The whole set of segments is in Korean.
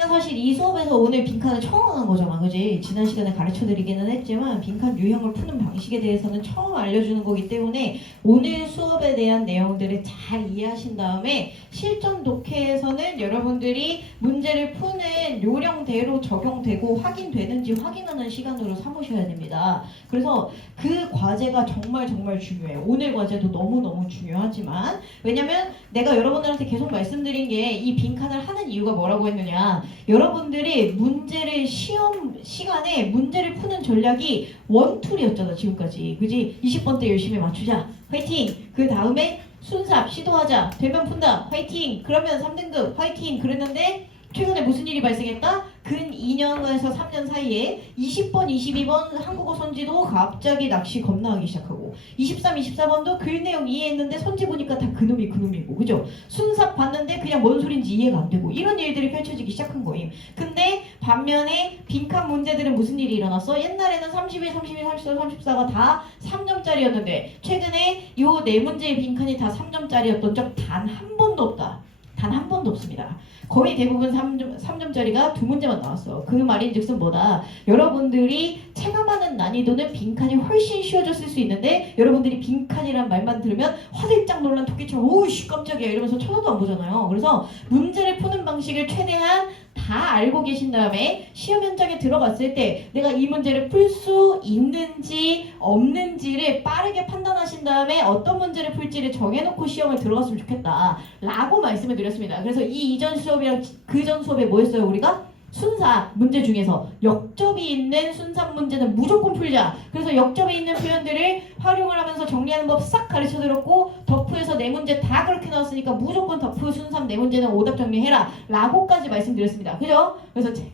우리가 사실 이 수업에서 오늘 빈칸을 처음 하는 거잖아, 그지? 지난 시간에 가르쳐드리기는 했지만 빈칸 유형을 푸는 방식에 대해서는 처음 알려주는 거기 때문에 오늘 수업에 대한 내용들을 잘 이해하신 다음에 실전 독해에서는 여러분들이 문제를 푸는 요령대로 적용되고 확인되는지 확인하는 시간으로 삼으셔야 됩니다. 그래서 그 과제가 정말 중요해요. 오늘 과제도 너무너무 중요하지만 왜냐면 내가 여러분들한테 계속 말씀드린 게 이 빈칸을 하는 이유가 뭐라고 했느냐, 여러분들이 문제를 시험 시간에 문제를 푸는 전략이 원툴이었잖아 지금까지, 그지? 20번 때 열심히 맞추자 화이팅, 그 다음에 순삽 시도하자 되면 푼다 화이팅, 그러면 3등급 화이팅 그랬는데 최근에 무슨 일이 발생했다? 근 2년에서 3년 사이에 20번, 22번 한국어 선지도 갑자기 낚시 겁나 하기 시작하고 23, 24번도 글 내용 이해했는데 선지 보니까 다 그놈이고 그죠? 순삽 봤는데 그냥 뭔 소린지 이해가 안 되고 이런 일들이 펼쳐지기 시작한 거임. 근데 반면에 빈칸 문제들은 무슨 일이 일어났어? 옛날에는 31, 32, 34, 34가 다 3점짜리였는데 최근에 요 네 문제의 빈칸이 다 3점짜리였던 적 단 한 번도 없다. 단 한 번도 없습니다. 거의 대부분 3점짜리가 두 문제만 나왔어. 그 말인즉슨 뭐다? 여러분들이 체감하는 난이도는 빈칸이 훨씬 쉬워졌을 수 있는데 여러분들이 빈칸이란 말만 들으면 화들짝 놀란 토끼처럼 오이씨 깜짝이야 이러면서 쳐다도 안 보잖아요. 그래서 문제를 푸는 방식을 최대한 다 알고 계신 다음에 시험 현장에 들어갔을 때 내가 이 문제를 풀 수 있는지 없는지를 빠르게 판단하신 다음에 어떤 문제를 풀지를 정해놓고 시험을 들어갔으면 좋겠다 라고 말씀을 드렸습니다. 그래서 이 이전 수업이랑 그 전 수업에 뭐였어요? 우리가 순삽 문제 중에서 역접이 있는 순삽 문제는 무조건 풀자. 그래서 역접이 있는 표현들을 활용을 하면서 정리하는 법 싹 가르쳐드렸고 덕후에서 네 문제 다 그렇게 나왔으니까 무조건 덕후 순삽 네 문제는 오답 정리해라 라고까지 말씀드렸습니다. 그죠? 그래서 제발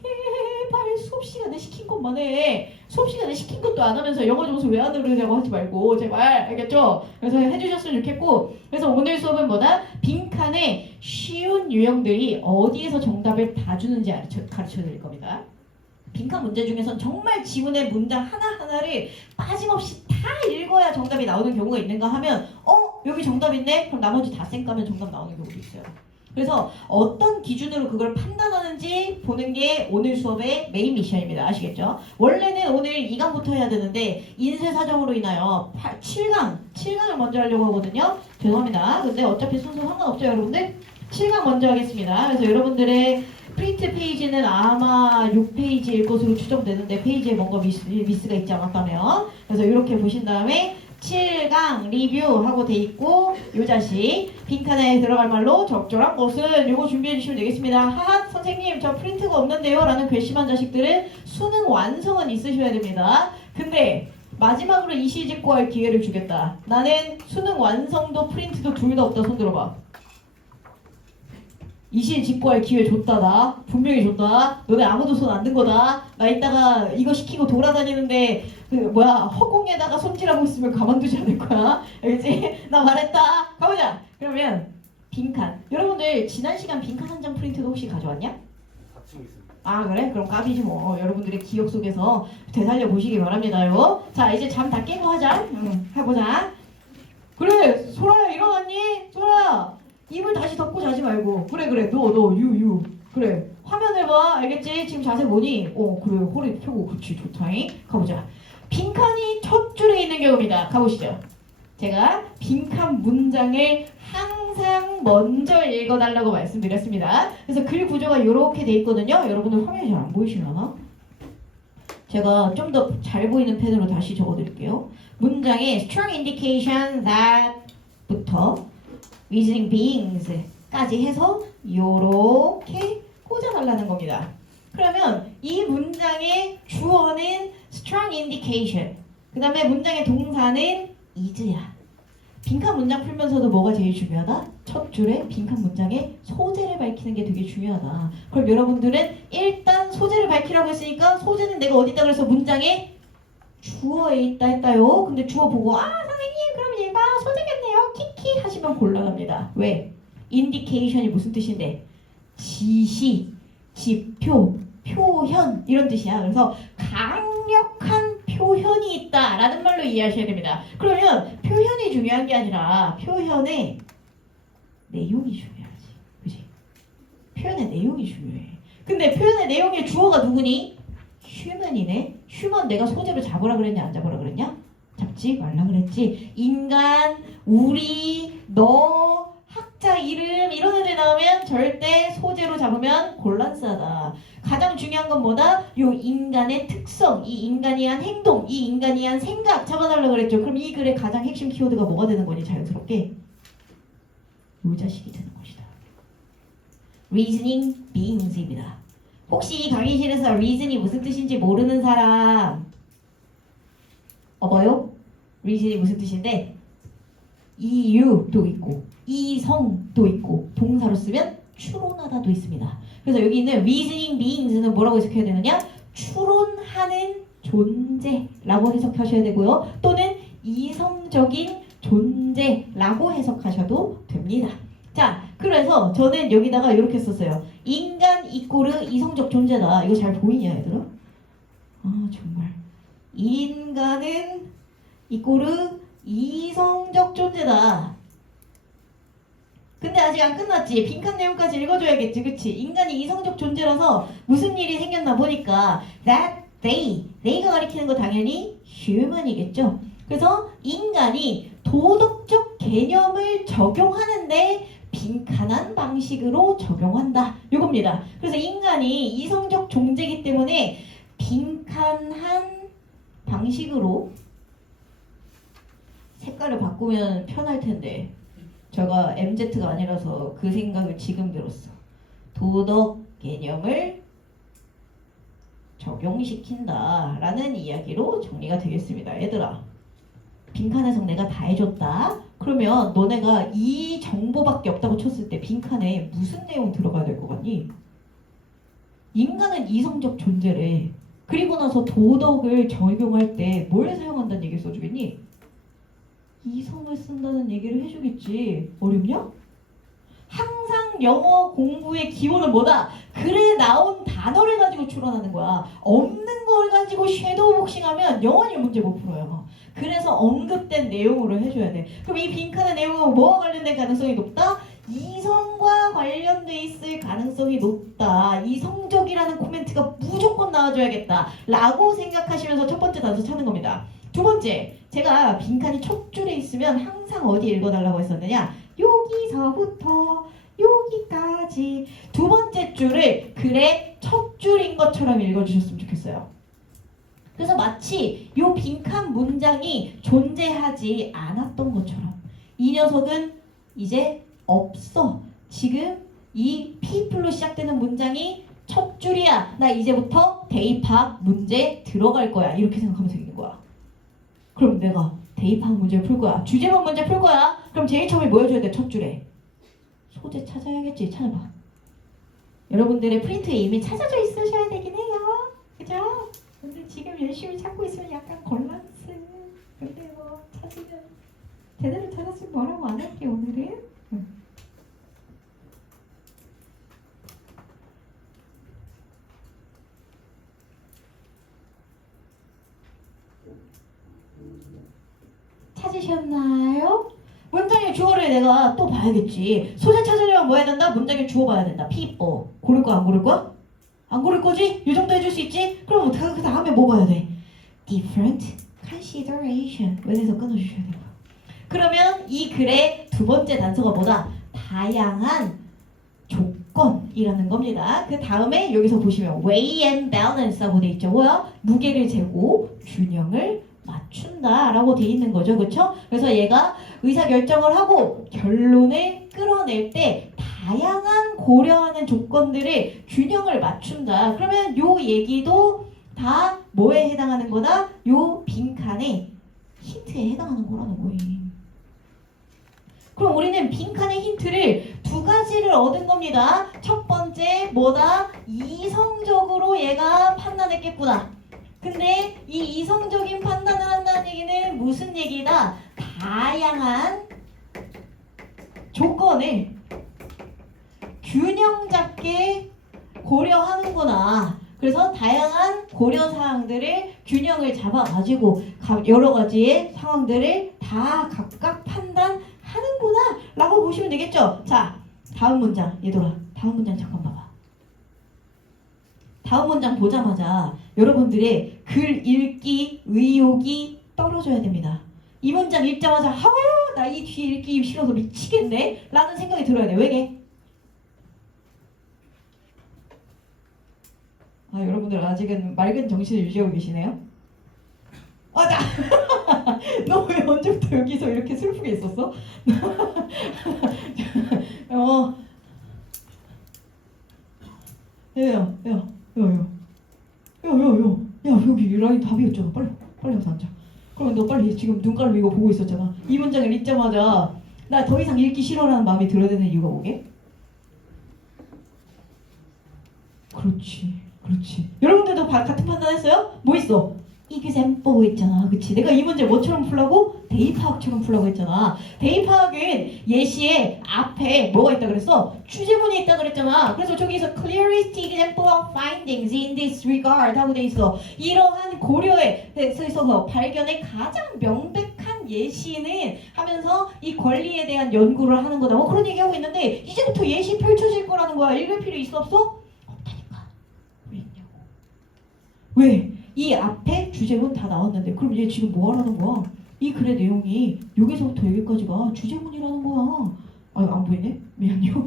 수업 시간에 시킨 것만 해. 수업 시간에 시킨 것도 안 하면서 영어 점수 왜 안 오르냐고 하지 말고 제발, 알겠죠? 그래서 해주셨으면 좋겠고, 그래서 오늘 수업은 뭐다? 빈칸에 쉬운 유형들이 어디에서 정답을 다 주는지 가르쳐 드릴 겁니다. 빈칸 문제 중에선 정말 지문의 문장 하나하나를 빠짐없이 다 읽어야 정답이 나오는 경우가 있는가 하면 여기 정답 있네? 그럼 나머지 다 쌩까면 정답 나오는 경우도 있어요. 그래서 어떤 기준으로 그걸 판단하는지 보는 게 오늘 수업의 메인 미션입니다. 아시겠죠? 원래는 오늘 2강부터 해야 되는데 인쇄 사정으로 인하여 7강을 먼저 하려고 하거든요. 죄송합니다. 근데 어차피 순서 상관없죠, 여러분들? 7강 먼저 하겠습니다. 그래서 여러분들의 프린트 페이지는 아마 6페이지일 것으로 추정되는데 페이지에 뭔가 미스가 있지 않았다면, 그래서 이렇게 보신 다음에 7강 리뷰하고 돼 있고 요 자식 빈칸에 들어갈 말로 적절한 것은 요거 준비해 주시면 되겠습니다. 하하 선생님 저 프린트가 없는데요 라는 괘씸한 자식들은 수능 완성은 있으셔야 됩니다. 근데 마지막으로 이시직고할 기회를 주겠다. 나는 수능 완성도 프린트도 둘 다 없다. 손 들어봐. 이시 직구할 기회 줬다. 나 분명히 줬다. 너네 아무도 손 안 든 거다. 나 이따가 이거 시키고 돌아다니는데 허공에다가 손질하고 있으면 가만두지 않을 거야. 알겠지? 나 말했다. 가보자. 그러면 빈칸, 여러분들 지난 시간 빈칸 한 장 프린트도 혹시 가져왔냐? 갖추고 있습니다. 아 그래? 그럼 까비지 뭐. 여러분들의 기억 속에서 되살려 보시기 바랍니다요. 자 이제 잠 다 깨고 하자. 해보자. 그래 소라야 일어났니? 소라야 이불 다시 덮고 자지 말고. 그래 너 유 그래 화면을 봐. 알겠지? 지금 자세 뭐니? 그래 허리 펴고. 그렇지 좋다잉. 가보자. 빈칸이 첫 줄에 있는 경우입니다. 가보시죠. 제가 빈칸 문장을 항상 먼저 읽어달라고 말씀드렸습니다. 그래서 글 구조가 이렇게 돼 있거든요. 여러분들 화면이 잘 안 보이시려나? 제가 좀 더 잘 보이는 펜으로 다시 적어드릴게요. 문장에 strong indication that 부터 visiting beings 까지 해서 요렇게 꽂아달라는 겁니다. 그러면 이 문장의 주어는 strong indication, 그 다음에 문장의 동사는 is야. 빈칸 문장 풀면서도 뭐가 제일 중요하다? 첫 줄에 빈칸 문장의 소재를 밝히는 게 되게 중요하다. 그럼 여러분들은 일단 소재를 밝히라고 했으니까 소재는 내가 어디 있다 그래서 문장에 주어에 있다 했다요. 근데 주어 보고 선생님 그럼 얘가 소재겠네요 키키 하시면 곤란합니다. 왜? 인디케이션이 무슨 뜻인데? 지시, 지표, 표현 이런 뜻이야. 그래서 강력한 표현이 있다라는 말로 이해하셔야 됩니다. 그러면 표현이 중요한 게 아니라 표현의 내용이 중요하지. 그치? 표현의 내용이 중요해. 근데 표현의 내용의 주어가 누구니? 휴먼이네. 휴먼 내가 소재로 잡으라 그랬냐 안 잡으라 그랬냐? 잡지 말라 그랬지. 인간, 우리, 너, 학자 이름 이런 애들 나오면 절대 소재로 잡으면 곤란하다. 가장 중요한 건 뭐다? 요 인간의 특성, 이 인간이 한 행동, 이 인간이 한 생각 잡아달라 그랬죠. 그럼 이 글의 가장 핵심 키워드가 뭐가 되는 거니? 자연스럽게 요 자식이 되는 것이다. reasoning beings입니다. 혹시 이 강의실에서 reason이 무슨 뜻인지 모르는 사람 뭐요? reason이 무슨 뜻인데 이유도 있고 이성도 있고 동사로 쓰면 추론하다도 있습니다. 그래서 여기 있는 reasoning beings는 뭐라고 해석해야 되느냐? 추론하는 존재라고 해석하셔야 되고요. 또는 이성적인 존재라고 해석하셔도 됩니다. 자, 그래서 저는 여기다가 이렇게 썼어요. 인간 이꼬르 이성적 존재다. 이거 잘 보이냐 얘들아? 아 정말 인간은 이꼬르 이성적 존재다. 근데 아직 안 끝났지. 빈칸 내용까지 읽어줘야겠지. 그치? 인간이 이성적 존재라서 무슨 일이 생겼나 보니까 that they가 가리키는 거 당연히 human이겠죠. 그래서 인간이 도덕적 개념을 적용하는데 빈칸한 방식으로 적용한다. 이겁니다. 그래서 인간이 이성적 존재이기 때문에 빈칸한 방식으로 색깔을 바꾸면 편할 텐데 제가 MZ가 아니라서 그 생각을 지금 들었어. 도덕 개념을 적용시킨다 라는 이야기로 정리가 되겠습니다. 얘들아, 빈칸 해석 내가 다 해줬다. 그러면 너네가 이 정보밖에 없다고 쳤을 때 빈칸에 무슨 내용 들어가야 될 것 같니? 인간은 이성적 존재래. 그리고 나서 도덕을 적용할 때 뭘 사용한다는 얘기를 써주겠니? 이성을 쓴다는 얘기를 해주겠지. 어렵냐? 항상 영어 공부의 기본은 뭐다? 글에 나온 단어를 가지고 추론하는 거야. 없는 걸 가지고 섀도우 복싱하면 영원히 문제 못 풀어요. 그래서 언급된 내용으로 해줘야 돼. 그럼 이 빈칸의 내용은 뭐와 관련된 가능성이 높다? 이성과 관련돼 있을 가능성이 높다. 이성적이라는 코멘트가 무조건 나와줘야겠다 라고 생각하시면서 첫 번째 단서 찾는 겁니다. 두 번째, 제가 빈칸이 첫 줄에 있으면 항상 어디 읽어달라고 했었느냐? 여기서부터 여기까지 두 번째 줄을 글의 첫 줄인 것처럼 읽어주셨으면 좋겠어요. 그래서 마치 요 빈칸 문장이 존재하지 않았던 것처럼 이 녀석은 이제 없어. 지금 이 people로 시작되는 문장이 첫 줄이야. 나 이제부터 대입학 문제 들어갈 거야. 이렇게 생각하면 되는 거야. 그럼 내가 대입학 문제를 풀 거야. 주제문 문제 풀 거야. 그럼 제일 처음에 뭐 해줘야 돼? 첫 줄에 소재 찾아야겠지. 찾아봐. 여러분들의 프린트에 이미 찾아져 있으셔야 되긴 해요. 그죠? 근데 지금 열심히 찾고 있으면 약간 곤란스. 근데 뭐 찾으면 제대로 찾았으면 뭐라고 안 할게 오늘은. 찾으셨나요? 문장의 주어를 내가 또 봐야겠지. 소재 찾으려면 뭐 해야 된다? 문장의 주어 봐야 된다. people. 고를 거야 안 고를 거야? 안 고를 거지? 이 정도 해줄 수 있지? 그럼 그 다음에 뭐 봐야 돼? different consideration. 왜에서 끊어주셔야 돼요. 그러면 이 글의 두 번째 단서가 뭐다? 다양한 조건이라는 겁니다. 그 다음에 여기서 보시면 weigh and balance라고 돼 있죠. 뭐야? 무게를 재고 균형을 맞춘다 라고 돼 있는 거죠. 그쵸? 그래서 얘가 의사결정을 하고 결론을 끌어낼 때 다양한 고려하는 조건들을 균형을 맞춘다. 그러면 요 얘기도 다 뭐에 해당하는 거다? 요 빈칸의 힌트에 해당하는 거라는 거예요. 그럼 우리는 빈칸의 힌트를 두 가지를 얻은 겁니다. 첫 번째 뭐다? 이성적으로 얘가 판단했겠구나. 근데 이 이성적인 판단을 한다는 얘기는 무슨 얘기다? 다양한 조건을 균형 잡게 고려하는구나. 그래서 다양한 고려사항들을 균형을 잡아가지고 여러 가지의 상황들을 다 각각 판단하는구나 라고 보시면 되겠죠. 자, 다음 문장 얘들아, 다음 문장 잠깐 봐봐. 다음 문장 보자마자 여러분들의 글 읽기 의욕이 떨어져야 됩니다. 이 문장 읽자마자 나 이 뒤에 읽기 싫어서 미치겠네 라는 생각이 들어야 돼. 왜게? 여러분들 아직은 맑은 정신을 유지하고 계시네요. 너 왜 언제부터 여기서 이렇게 슬프게 있었어? 여기 라인 답이었잖아. 빨리 와서 앉아. 그러면 너 빨리 지금 눈깔로 이거 보고 있었잖아. 이 문장을 읽자마자 나 더 이상 읽기 싫어라는 마음이 들어야 되는 이유가 뭐게? 그렇지. 여러분들도 같은 판단했어요? 뭐 있어? example 있잖아. 그치? 내가 이 문제 뭐처럼 풀라고? 대입파악처럼 풀라고 했잖아. 대입파악은 예시에 앞에 뭐가 있다 그랬어? 주제문이 있다 그랬잖아. 그래서 저기서 clearest example of findings in this regard 하고 돼 있어. 이러한 고려에 있어서 발견의 가장 명백한 예시는 하면서 이 권리에 대한 연구를 하는 거다. 뭐 그런 얘기하고 있는데 이제부터 예시 펼쳐질 거라는 거야. 읽을 필요 있어 없어? 없다니까. 왜 있냐고. 왜? 이 앞에 주제문 다 나왔는데 그럼 얘 지금 뭐 하라는 거야? 이 글의 내용이 여기서부터 여기까지가 주제문이라는 거야. 안 보이네? 미안해요.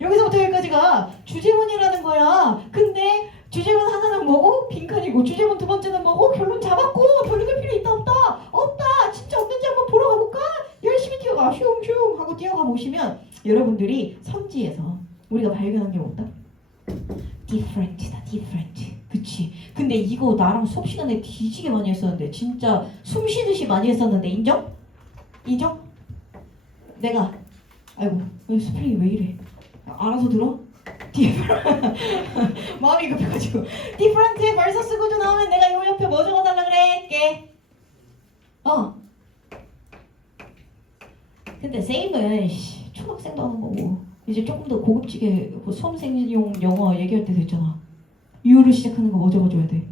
여기서부터 여기까지가 주제문이라는 거야. 근데 주제문 하나는 뭐고? 빈칸이고 주제문 두 번째는 뭐고? 결론 잡았고 더 읽을 필요 있다 없다? 없다. 진짜 없는지 한번 보러 가볼까? 열심히 뛰어가 슝슝 하고 뛰어가 보시면 여러분들이 선지에서 우리가 발견한 게 뭐다? different다. different. 그치. 근데 이거 나랑 수업 시간에 뒤지게 많이 했었는데 진짜 숨 쉬듯이 많이 했었는데 인정? 인정? 내가 아이고 스프링이 왜 이래? 알아서 들어? 마음이 급해가지고 different 벌써 쓰고도 나오면 내가 요 옆에 뭐 적어달라 그래? 근데 same은 초등학생도 하는 거고 이제 조금 더 고급지게 수험생용 영어 얘기할 때 됐잖아. U로 시작하는 거 뭐 적어줘야 돼?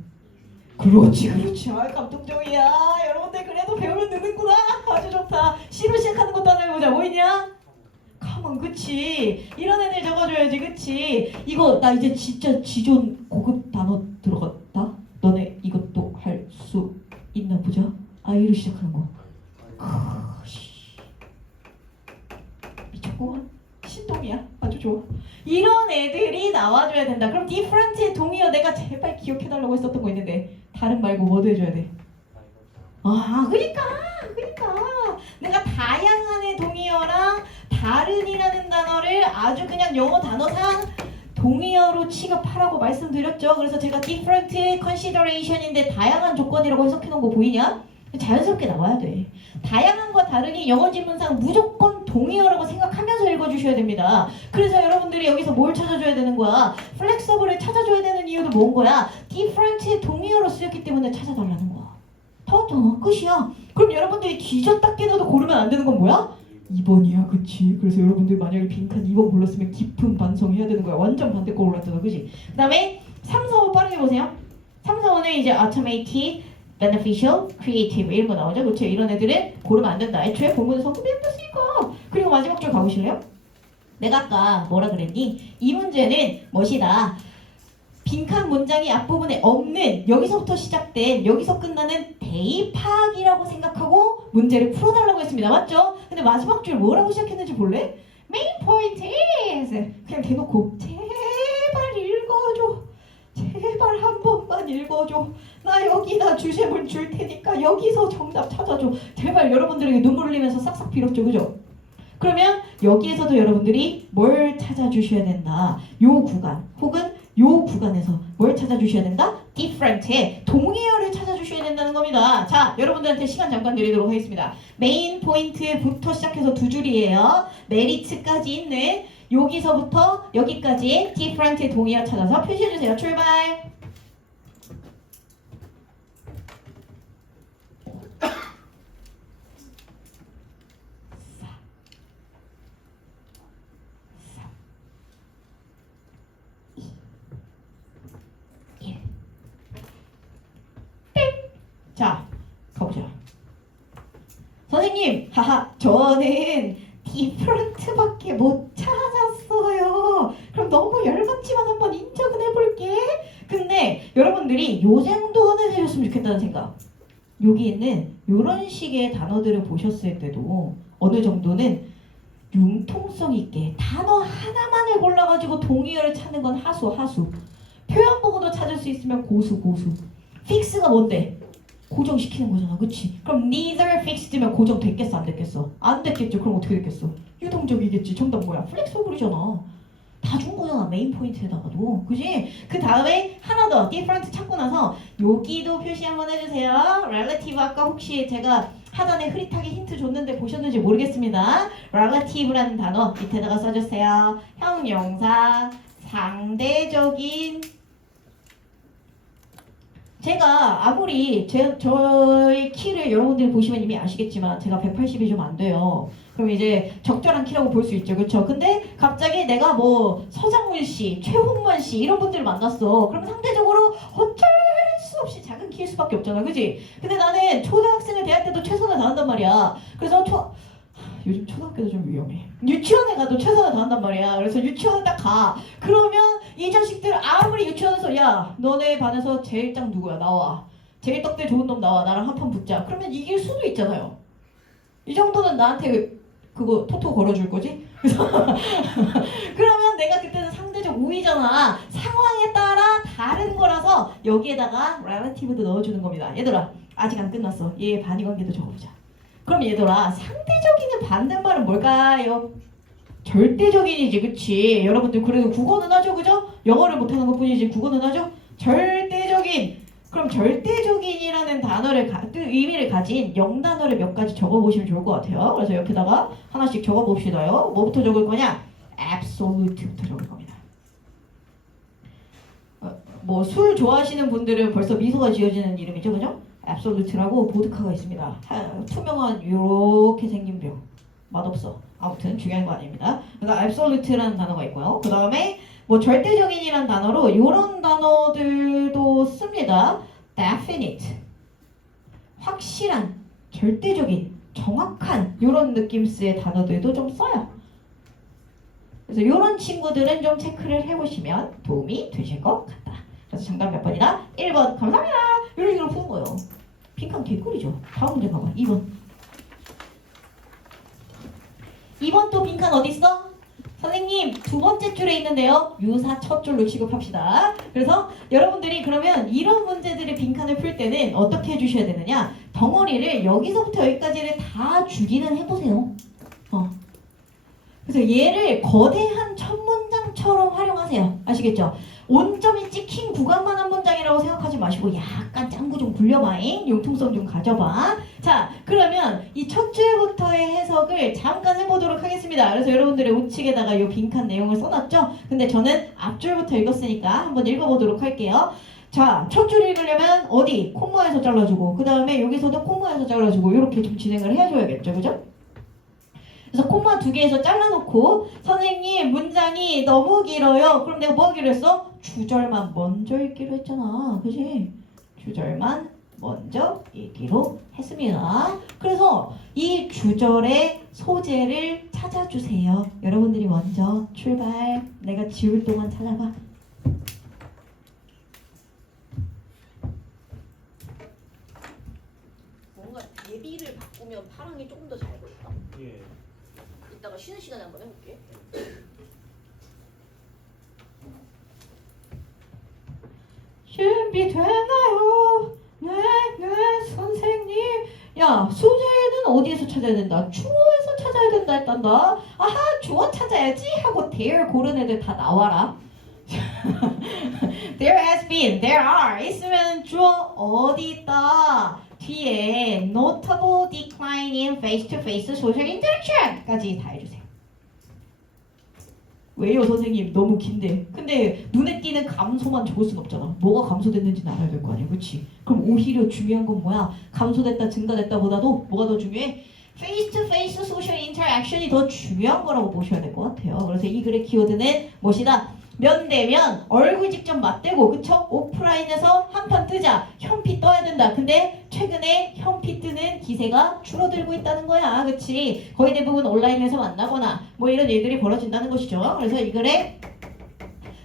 그렇지. 감동적이야. 여러분들 그래도 배우면 느는구나. 아주 좋다. C로 시작하는 것도 하나 해보자. 뭐 있냐? 가만. 그치. 이런 애들 적어줘야지. 그치. 이거 나 이제 진짜 지존 고급 단어 들어갔다. 너네 이것도 할 수 있나 보자. I로 시작하는 거. 미쳤구만. 신동이야. 아주 좋아. 이런 애들이 나와줘야 된다. 그럼 different의 동의어 내가 제발 기억해달라고 했었던 거 있는데 다른 말고 뭐도 해줘야 돼? 그러니까 내가 다양한의 동의어랑 다른이라는 단어를 아주 그냥 영어 단어상 동의어로 취급하라고 말씀드렸죠. 그래서 제가 different consideration인데 다양한 조건이라고 해석해놓은 거 보이냐? 자연스럽게 나와야 돼. 다양한과 다르니 영어 지문상 무조건 동의어라고 생각하면서 읽어주셔야 됩니다. 그래서 여러분들이 여기서 뭘 찾아줘야 되는 거야? flexible을 찾아줘야 되는 이유도 뭔 거야? different의 동의어로 쓰였기 때문에 찾아달라는 거야. 더 끝이야. 그럼 여러분들이 뒤졌다 깨져도 고르면 안 되는 건 뭐야? 2번이야. 그치? 그래서 여러분들 만약에 빈칸 2번 골랐으면 깊은 반성해야 되는 거야. 완전 반대 거 골랐잖아. 그치? 그 다음에 3, 4, 5 빠르게 보세요. 3, 4, 5는 이제 automated, beneficial, creative 이런 거 나오죠. 그렇죠? 이런 애들은 고르면 안 된다. 애초에 본문에서 후배였으니까. 그리고 마지막 줄 가보실래요? 내가 아까 뭐라 그랬니? 이 문제는 멋이다. 빈칸 문장이 앞부분에 없는 여기서부터 시작된 여기서 끝나는 대입학이라고 생각하고 문제를 풀어달라고 했습니다. 맞죠? 근데 마지막 줄 뭐라고 시작했는지 볼래? Main point is 그냥 대놓고 제발 읽어줘. 제발 한 번만 읽어줘. 나 여기다 주제문 줄 테니까 여기서 정답 찾아줘. 제발 여러분들에게 눈물 흘리면서 싹싹 빌었죠. 그죠? 그러면 여기에서도 여러분들이 뭘 찾아주셔야 된다. 요 구간 혹은 요 구간에서 뭘 찾아주셔야 된다? different의 동의어를 찾아주셔야 된다는 겁니다. 자, 여러분들한테 시간 잠깐 드리도록 하겠습니다. 메인 포인트부터 시작해서 두 줄이에요. 메리트까지 있는 여기서부터 여기까지 different의 동의어 찾아서 표시해주세요. 출발! 자, 가보자. 선생님, 저는 different밖에 못 찾았어요. 그럼 너무 열받지만 한번 인정은 해볼게. 그 근데 여러분들이 요 정도는 해줬으면 좋겠다는 생각. 여기 있는 이런 식의 단어들을 보셨을 때도 어느 정도는 융통성 있게 단어 하나만을 골라가지고 동의어를 찾는 건 하수. 표현 보고도 찾을 수 있으면 고수. 픽스가 뭔데? 고정시키는 거잖아, 그치? 그럼 neither fixed면 고정 됐겠어, 안 됐겠어? 안 됐겠죠. 그럼 어떻게 됐겠어? 유동적이겠지. 정답 뭐야? flexible이잖아. 다 준 거잖아, 메인 포인트에다가도, 그지? 그 다음에 하나 더 different 찾고 나서 여기도 표시 한번 해주세요. relative 아까 혹시 제가 하단에 흐릿하게 힌트 줬는데 보셨는지 모르겠습니다. relative라는 단어 밑에다가 써주세요. 형용사, 상대적인. 제가 아무리 저의 키를 여러분들이 보시면 이미 아시겠지만 제가 180이 좀 안 돼요. 그럼 이제 적절한 키라고 볼 수 있죠, 그렇죠? 근데 갑자기 내가 뭐 서장훈 씨, 최홍만 씨 이런 분들을 만났어. 그럼 상대적으로 어쩔 수 없이 작은 키일 수밖에 없잖아, 그지? 근데 나는 초등학생을 대할 때도 최선을 다한단 말이야. 그래서 요즘 초등학교도 좀 위험해. 유치원에 가도 최선을 다한단 말이야. 그래서 유치원에 딱 가. 그러면 이 자식들 아무리 유치원에서 야 너네 반에서 제일 짱 누구야? 나와. 제일 떡대 좋은 놈 나와. 나랑 한판 붙자. 그러면 이길 수도 있잖아요. 이 정도는 나한테 그거 토토 걸어줄 거지? 그래서 그러면 내가 그때는 상대적 우위잖아. 상황에 따라 다른 거라서 여기에다가 relative도 넣어주는 겁니다. 얘들아 아직 안 끝났어. 얘의 반의관계도 적어보자. 그럼 얘들아 상대적인의 반대말은 뭘까요? 절대적인이지, 그치? 여러분들 그래도 국어는 하죠, 그죠? 영어를 못하는 것 뿐이지 국어는 하죠? 절대적인. 그럼 절대적인이라는 단어를 의미를 가진 영단어를 몇 가지 적어보시면 좋을 것 같아요. 그래서 옆에다가 하나씩 적어봅시다요. 뭐부터 적을 거냐? absolute부터 적을 겁니다. 뭐 술 좋아하시는 분들은 벌써 미소가 지어지는 이름이죠, 그죠? absolute라고 보드카가 있습니다. 투명한 이렇게 생긴 병. 맛없어. 아무튼 중요한 거 아닙니다. 그래서 absolute라는 단어가 있고요. 그 다음에 뭐 절대적인이라는 단어로 이런 단어들도 씁니다. definite, 확실한, 절대적인, 정확한 이런 느낌의 단어들도 좀 써요. 그래서 이런 친구들은 좀 체크를 해보시면 도움이 되실 것 같다. 그래서 정답 몇 번이다? 1번 감사합니다. 이런 식으로 푸는 거예요. 빈칸 개꿀이죠. 다음 문제 봐봐. 2번 또 빈칸 어디 있어? 선생님 두 번째 줄에 있는데요. 유사 첫 줄로 취급합시다. 그래서 여러분들이 그러면 이런 문제들의 빈칸을 풀 때는 어떻게 해주셔야 되느냐? 덩어리를 여기서부터 여기까지를 다 주기는 해보세요. 그래서 얘를 거대한 첫 문장처럼 활용하세요. 아시겠죠? 온점이 찍힌 구간만 한 문장이라고 생각하지 마시고 약간 짱구 좀 굴려봐잉. 융통성 좀 가져봐. 자, 그러면 이 첫 줄부터의 해석을 잠깐 해보도록 하겠습니다. 그래서 여러분들의 우측에다가 이 빈칸 내용을 써놨죠? 근데 저는 앞줄부터 읽었으니까 한번 읽어보도록 할게요. 자, 첫 줄 읽으려면 어디? 콤마에서 잘라주고 그 다음에 여기서도 콤마에서 잘라주고 이렇게 좀 진행을 해줘야겠죠, 그죠? 그래서 콤마 2개에서 잘라놓고 선생님 문장이 너무 길어요. 그럼 내가 뭐 하기로 했어? 주절만 먼저 읽기로 했잖아. 그지? 주절만 먼저 읽기로 했습니다. 그래서 이 주절의 소재를 찾아주세요. 여러분들이 먼저 출발. 내가 지울 동안 찾아봐. 뭔가 대비를 바꾸면 파랑이 조금 더 잘 보일까? 예. 이따가 쉬는 시간에 한번 해볼게. 준비됐나요? 네, 선생님. 야, 소재는 어디에서 찾아야 된다? 주어에서 찾아야 된다 했단다. 아하, 주어 찾아야지 하고 there 고른 애들 다 나와라. There has been, there are 있으면 주어 어디 있다? 뒤에 notable decline in face-to-face social interaction까지 다 해주세요. 왜요 선생님? 너무 긴데. 근데 눈에 띄는 감소만 적을 순 없잖아. 뭐가 감소됐는지는 알아야 될 거 아니야, 그렇지? 그럼 오히려 중요한 건 뭐야? 감소됐다, 증가됐다 보다도 뭐가 더 중요해? face-to-face social interaction이 더 중요한 거라고 보셔야 될 것 같아요. 그래서 이 글의 키워드는 무엇이다? 면대면 얼굴 직접 맞대고, 그쵸? 오프라인에서 한판 뜨자. 현피 떠야 된다. 근데 최근에 현피 뜨는 기세가 줄어들고 있다는 거야. 그치? 거의 대부분 온라인에서 만나거나 뭐 이런 일들이 벌어진다는 것이죠. 그래서 이 글의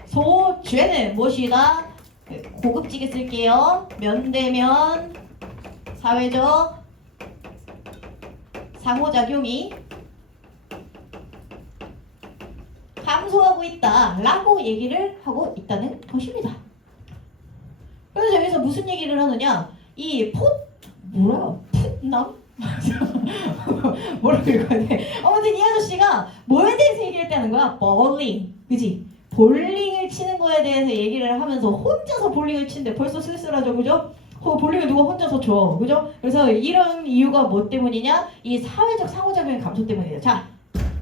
소죄는 무엇이다? 고급지게 쓸게요. 면대면 사회적 상호작용이 감소하고 있다라고 얘기를 하고 있다는 것입니다. 그래서 여기서 무슨 얘기를 하느냐? 이 풋남? 뭐라고 읽어야 돼? 아무튼 이 아저씨가 뭐에 대해서 얘기했다는 거야? 볼링, 그지? 볼링을 치는 거에 대해서 얘기를 하면서 혼자서 볼링을 치는데 벌써 쓸쓸하죠, 그죠? 볼링을 누가 혼자서 쳐, 그죠? 그래서 이런 이유가 뭐 때문이냐? 이 사회적 상호작용의 감소 때문이에요. 자,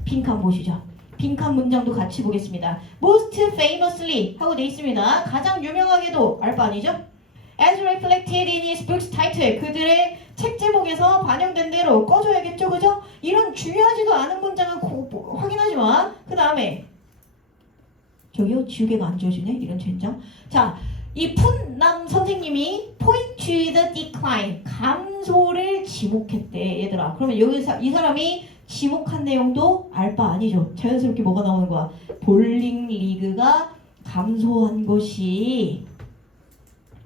빈칸 보시죠. 빈칸 문장도 같이 보겠습니다. Most famously 하고 돼 있습니다. 가장 유명하게도 알 바 아니죠? As reflected in his book's title. 그들의 책 제목에서 반영된 대로 꺼줘야겠죠, 그죠? 이런 중요하지도 않은 문장은 확인하지 마. 그 다음에 저기요, 지우개가 안 지워지네? 이런 젠장. 자, 이 푼남 선생님이 point to the decline, 감소를 지목했대, 얘들아. 그러면 여기서 이 사람이 지목한 내용도 알 바 아니죠. 자연스럽게 뭐가 나오는 거야? 볼링 리그가 감소한 것이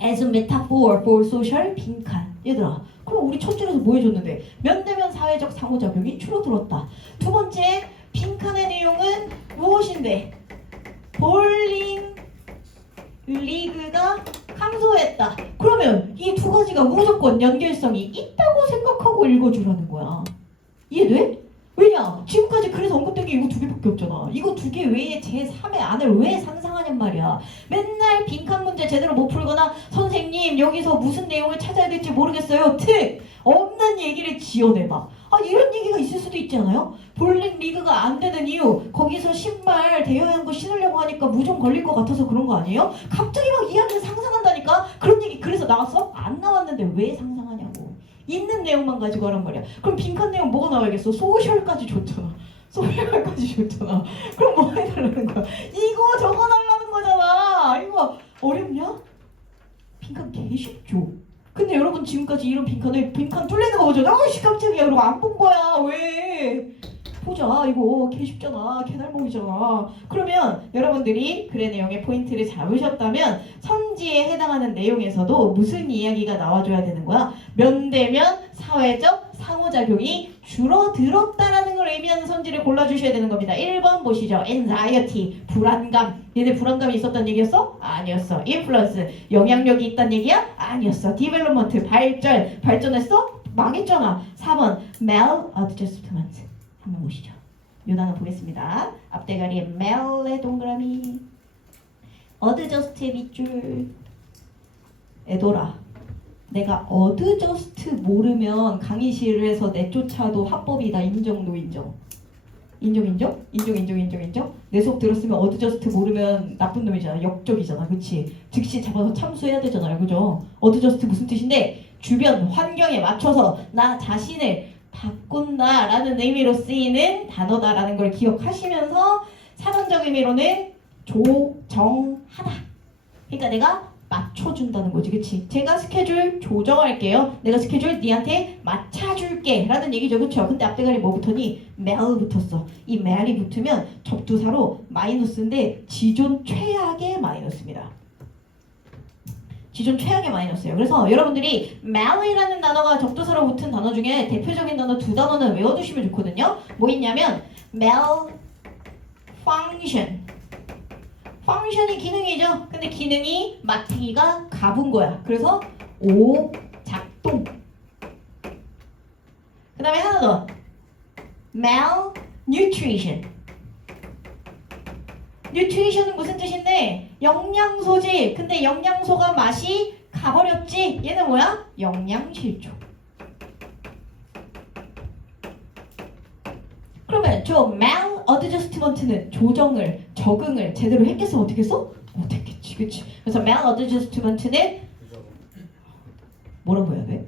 as a metaphor for social 빈칸. 얘들아, 그럼 우리 첫 줄에서 뭐 해줬는데? 면대면 사회적 상호작용이 줄어들었다. 두 번째, 빈칸의 내용은 무엇인데? 볼링 리그가 감소했다. 그러면 이 두 가지가 무조건 연결성이 있다고 생각하고 읽어주라는 거야. 이해돼? 왜냐? 지금까지 그래서 언급된 게 이거 두 개밖에 없잖아. 이거 두 개 외에 제3의 안을 왜 상상하냔 말이야. 맨날 빈칸 문제 제대로 못 풀거나 선생님 여기서 무슨 내용을 찾아야 될지 모르겠어요. 없는 얘기를 지어내봐. 이런 얘기가 있을 수도 있지 않아요? 볼링 리그가 안 되는 이유, 거기서 신발 대여한 거 신으려고 하니까 무좀 걸릴 것 같아서 그런 거 아니에요? 갑자기 막 이야기를 상상한다니까? 그런 얘기 그래서 나왔어? 안 나왔는데 왜 상상하냐고. 있는 내용만 가지고 하란 말이야. 그럼 빈칸 내용 뭐가 나와야겠어? 소셜까지 줬잖아. 소셜까지 줬잖아. 그럼 뭐 해달라는 거야? 이거 적어달라는 거잖아. 이거 어렵냐? 빈칸 개 쉽죠? 근데 여러분 지금까지 이런 빈칸 뚫리는 거 보죠? 아이씨 깜짝이야. 그러고 안 본 거야. 왜? 보자. 이거 개 쉽잖아. 개달봉이잖아. 그러면 여러분들이 글의 내용의 포인트를 잡으셨다면 선지에 해당하는 내용에서도 무슨 이야기가 나와줘야 되는 거야? 면대면 사회적 상호작용이 줄어들었다라는 걸 의미하는 선지를 골라주셔야 되는 겁니다. 1번 보시죠. anxiety, 불안감. 얘네 불안감이 있었단 얘기였어? 아니었어. influence, 영향력이 있단 얘기야? 아니었어. development, 발전했어? 망했잖아. 4번 maladjustment. 한번 보시죠. 요 단어 보겠습니다. 앞대가리에 mel의 동그라미, adjust 밑줄. 애돌아, 내가 adjust 모르면 강의실에서 내쫓아도 합법이다. 인정, 노인정? 인정? 내 수업 들었으면 adjust 모르면 나쁜 놈이잖아. 역적이잖아. 그치? 즉시 잡아서 참수해야 되잖아요. 그죠? adjust 무슨 뜻인데? 주변 환경에 맞춰서 나 자신을 바꾼다라는 의미로 쓰이는 단어다라는 걸 기억하시면서 사전적 의미로는 조정하다. 그러니까 내가 맞춰준다는 거지, 그치? 제가 스케줄 조정할게요. 내가 스케줄 니한테 맞춰줄게 라는 얘기죠, 그쵸? 근데 앞대가리 뭐 붙었니? 매일 붙었어. 이 매일이 붙으면 접두사로 마이너스인데 지존 최악의 마이너스입니다. 지존 최악의 마이너스예요. 그래서 여러분들이 mal이라는 단어가 접두사로 붙은 단어 중에 대표적인 단어 두 단어는 외워두시면 좋거든요. 뭐 있냐면 malfunction. function이 기능이죠. 근데 기능이 마탱이가 가분 거야. 그래서 오작동. 그 다음에 하나 더. malnutrition. nutrition은 무슨 뜻인데? 영양소지. 근데 영양소가 맛이 가버렸지. 얘는 뭐야? 영양실조. 그러면 저 maladjustment는 조정을, 적응을 제대로 했겠어? 어떻게 했어? 못했겠지. 그치? 그래서 maladjustment는 뭐라고 해야 돼?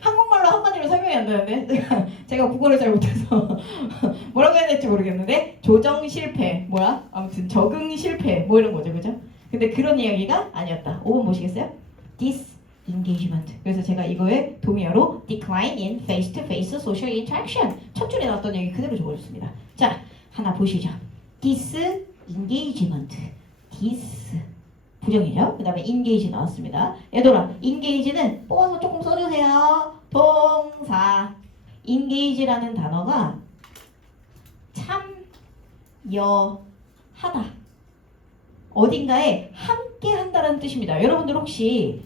한국말로 한마디로 설명이 안 되는데 제가 국어를 잘 못해서 뭐라고 해야 될지 모르겠는데 조정 실패, 뭐야? 아무튼 적응 실패 뭐 이런 거죠, 그죠? 근데 그런 이야기가 아니었다. 5번 보시겠어요? disengagement. 그래서 제가 이거에 동의어로 decline in face-to-face social interaction. 첫 줄에 나왔던 얘기 그대로 적어줬습니다. 자, 하나 보시죠. disengagement. dis 부정이죠. 그 다음에 engage 나왔습니다. 얘들아, engage는 뽑아서 조금 써주세요. 동사. engage라는 단어가 참여하다. 어딘가에 함께 한다는 뜻입니다. 여러분들 혹시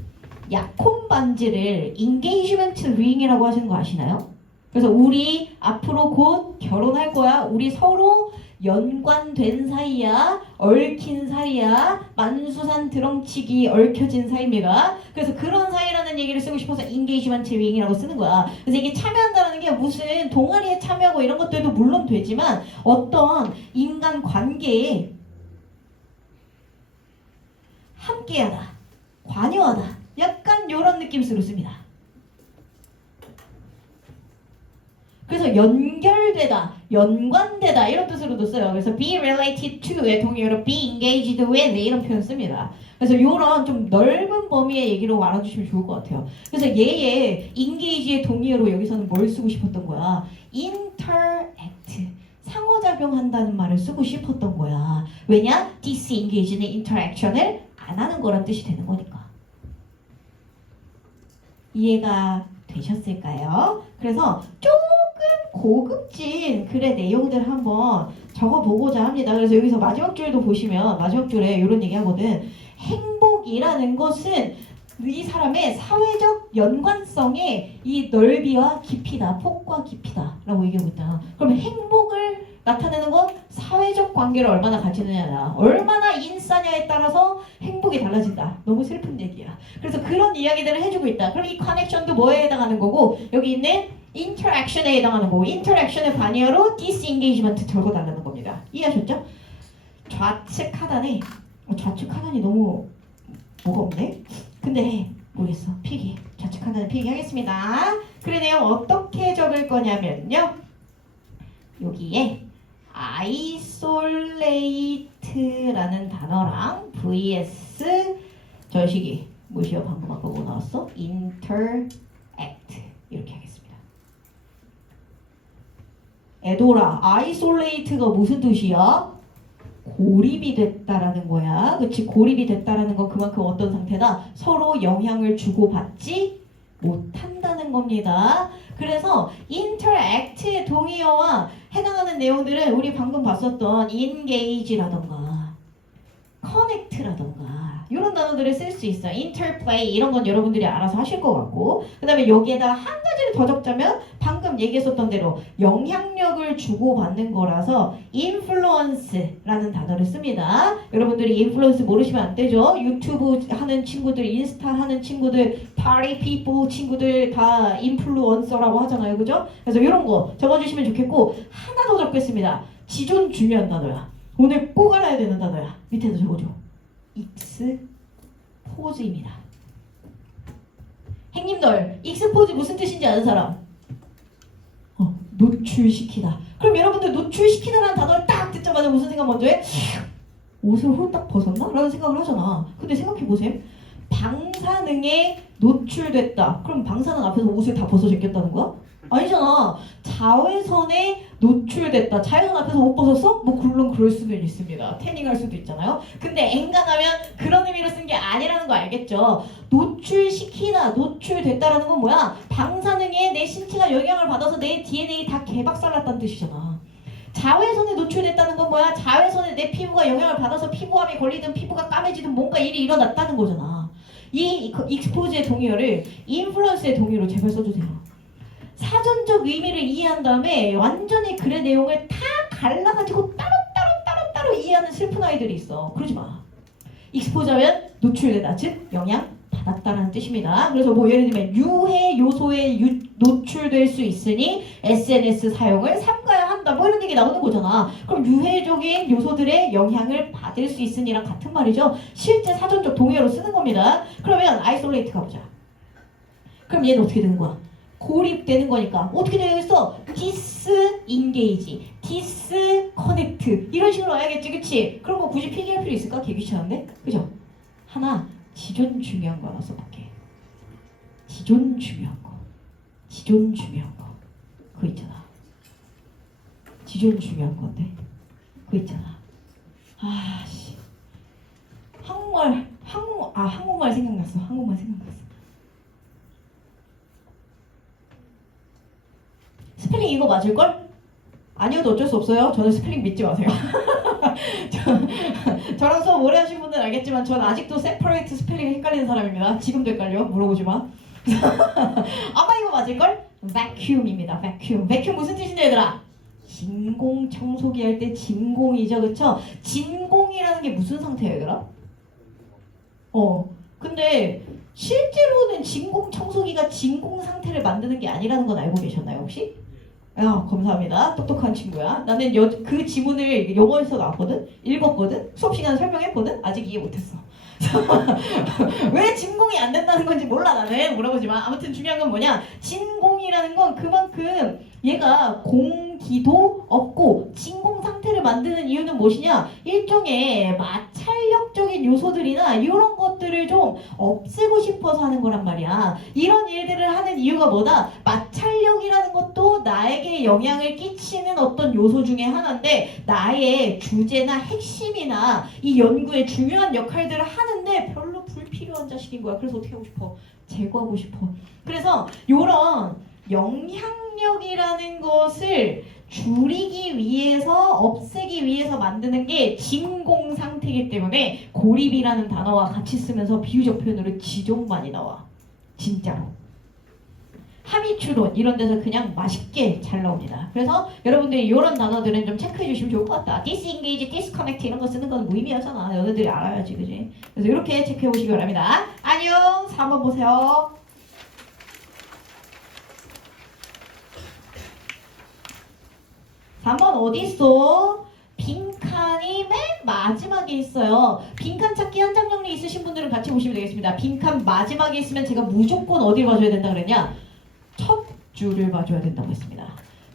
약혼 반지를 engagement ring이라고 하시는 거 아시나요? 그래서 우리 앞으로 곧 결혼할 거야. 우리 서로 연관된 사이야. 얽힌 사이야. 만수산 드렁치기 얽혀진 사이입니다. 그래서 그런 사이라는 얘기를 쓰고 싶어서 engagement ring이라고 쓰는 거야. 그래서 이게 참여한다는 게 무슨 동아리에 참여하고 이런 것들도 물론 되지만 어떤 인간 관계에 함께하다, 관여하다, 약간 이런 느낌으로 씁니다. 그래서 연결되다, 연관되다 이런 뜻으로도 써요. 그래서 be related to의 동의어로 be engaged with 이런 표현 씁니다. 그래서 이런 좀 넓은 범위의 얘기로 알아주시면 좋을 것 같아요. 그래서 얘의 engage의 동의어로 여기서는 뭘 쓰고 싶었던 거야? interact, 상호작용한다는 말을 쓰고 싶었던 거야. 왜냐? disengage는 interaction을 안 하는 거란 뜻이 되는 거니까. 이해가 되셨을까요? 그래서 조금 고급진 글의 내용들 한번 적어보고자 합니다. 그래서 여기서 마지막 줄도 보시면 마지막 줄에 이런 얘기 하거든. 행복이라는 것은 이 사람의 사회적 연관성의 이 넓이와 깊이다, 폭과 깊이다 라고 얘기하고 있다. 그러면 행복을 나타내는 건 사회적 관계를 얼마나 가지느냐야, 얼마나 인싸냐에 따라서 행복이 달라진다. 너무 슬픈 얘기야. 그래서 그런 이야기들을 해주고 있다. 그럼 이 커넥션도 뭐에 해당하는 거고, 여기 있는 interaction에 해당하는 거고, interaction의 반의어로 disengagement 적어달라는 겁니다. 이해하셨죠? 좌측 하단에 좌측 하단이 너무 뭐가 없네? 근데 모르겠어. 필기. 좌측 하단에 필기 하겠습니다. 그래 내용 어떻게 적을 거냐면요, 여기에 isolate라는 단어랑 vs 저식이 뭐시여? 방금 아까 뭐 나왔어? interact 이렇게 하겠습니다. 에도라, isolate가 무슨 뜻이야? 고립이 됐다라는 거야. 그치? 고립이 됐다라는 건 그만큼 어떤 상태다? 서로 영향을 주고받지 못한다는 겁니다. 그래서 interact의 동의어와 해당하는 내용들은 우리 방금 봤었던 engage라던가 connect라던가 이런 단어들을 쓸 수 있어요. interplay 이런 건 여러분들이 알아서 하실 것 같고, 그 다음에 여기에다가 한 가지를 더 적자면 방금 얘기했었던 대로 영향력을 주고받는 거라서 influence라는 단어를 씁니다. 여러분들이 influence 모르시면 안 되죠. 유튜브 하는 친구들, 인스타 하는 친구들, party people 친구들 다 인플루언서라고 하잖아요. 그죠? 그래서 이런 거 적어주시면 좋겠고, 하나 더 적겠습니다. 지존 중요한 단어야. 오늘 꼭 알아야 되는 단어야. 밑에도 적어줘. 익스포즈입니다. 행님들, 익스포즈 무슨 뜻인지 아는 사람? 노출시키다. 그럼 여러분들 노출시키다라는 단어를 딱 듣자마자 무슨 생각 먼저 해? 옷을 홀딱 벗었나? 라는 생각을 하잖아. 근데 생각해보세요. 방사능에 노출됐다. 그럼 방사능 앞에서 옷을 다 벗어 제꼈다는 거야? 아니잖아. 자외선에 노출됐다. 자외선 앞에서 옷 벗었어? 뭐 물론 그럴 수도 있습니다. 태닝할 수도 있잖아요. 근데 엔간하면 그런 의미로 쓴 게 아니라는 거 알겠죠? 노출시키다, 노출됐다라는 건 뭐야? 방사능에 내 신체가 영향을 받아서 내 DNA 다 개박살났다는 뜻이잖아. 자외선에 노출됐다는 건 뭐야? 자외선에 내 피부가 영향을 받아서 피부암이 걸리든 피부가 까매지든 뭔가 일이 일어났다는 거잖아. 이 익스포즈의 동의어를 인플루언스의 동의어로 제발 써주세요. 사전적 의미를 이해한 다음에 완전히 글의 내용을 다 갈라가지고 따로 이해하는 슬픈 아이들이 있어. 그러지 마. 익스포즈하면 노출되다, 즉 영향 받았다라는 뜻입니다. 그래서 뭐 예를 들면 유해 요소에 노출될 수 있으니 SNS 사용을 삼가야 한다, 뭐 이런 얘기 나오는 거잖아. 그럼 유해적인 요소들의 영향을 받을 수 있으니랑 같은 말이죠. 실제 사전적 동의어로 쓰는 겁니다. 그러면 isolate 가보자. 그럼 얘는 어떻게 되는 거야? 고립되는 거니까 어떻게 되어 있어? disengage, disconnect 이런 식으로 와야겠지, 그치? 그런 거 굳이 필기할 필요 있을까? 개 귀찮은데? 그죠? 하나 지존 중요한 거 하나 써볼게. 지존 중요한 거, 지존 중요한 거 그거 있잖아. 지존 중요한 건데 그거 있잖아. 아씨, 한국말 생각났어. 한국말 생각났어. 스펠링 이거 맞을걸? 아니어도 어쩔 수 없어요. 저는 스펠링 믿지 마세요. 저랑 수업 오래 하신 분들은 알겠지만 저는 아직도 세퍼레이트 스펠링 헷갈리는 사람입니다. 지금도 헷갈려. 물어보지 마. 아마 이거 맞을걸? vacuum입니다. vacuum. vacuum 무슨 뜻인데 얘들아? 진공 청소기 할 때 진공이죠. 그쵸? 진공이라는 게 무슨 상태예요 얘들아? 근데 실제로는 진공 청소기가 진공 상태를 만드는 게 아니라는 건 알고 계셨나요 혹시? 야, 감사합니다. 똑똑한 친구야. 나는 그 지문을 영어에서 나왔거든? 읽었거든? 수업 시간에 설명했거든? 아직 이해 못했어. 왜 진공이 안 된다는 건지 몰라 나는. 물어보지만 아무튼 중요한 건 뭐냐? 진공이라는 건 그만큼 얘가 공기도 없고 진공 상태를 만드는 이유는 무엇이냐? 일종의 마찰력적인 요소들이나 이런 것들을 좀 없애고 싶어서 하는 거란 말이야. 이런 일들을 하는 이유가 뭐다? 마찰력이라는 것도 나에게 영향을 끼치는 어떤 요소 중에 하나인데 나의 주제나 핵심이나 이 연구의 중요한 역할들을 하는데 별로 불필요한 자식인 거야. 그래서 어떻게 하고 싶어? 제거하고 싶어. 그래서 요런 영향력이라는 것을 줄이기 위해서 없애기 위해서 만드는 게 진공 상태이기 때문에 고립이라는 단어와 같이 쓰면서 비유적 표현으로 지종 많이 나와. 진짜로. 하미추론 이런 데서 그냥 맛있게 잘 나옵니다. 그래서 여러분들이 이런 단어들은 좀 체크해 주시면 좋을 것 같다. disengage, disconnect 이런 거 쓰는 건 무의미하잖아. 너네들이 알아야지, 그지? 그래서 이렇게 체크해 보시기 바랍니다. 안녕. 4번 보세요. 3번 어디 있어? 빈칸이 맨 마지막에 있어요. 빈칸 찾기 한장 정리 있으신 분들은 같이 보시면 되겠습니다. 빈칸 마지막에 있으면 제가 무조건 어디를 봐줘야 된다 그랬냐? 첫 줄을 봐줘야 된다고 했습니다.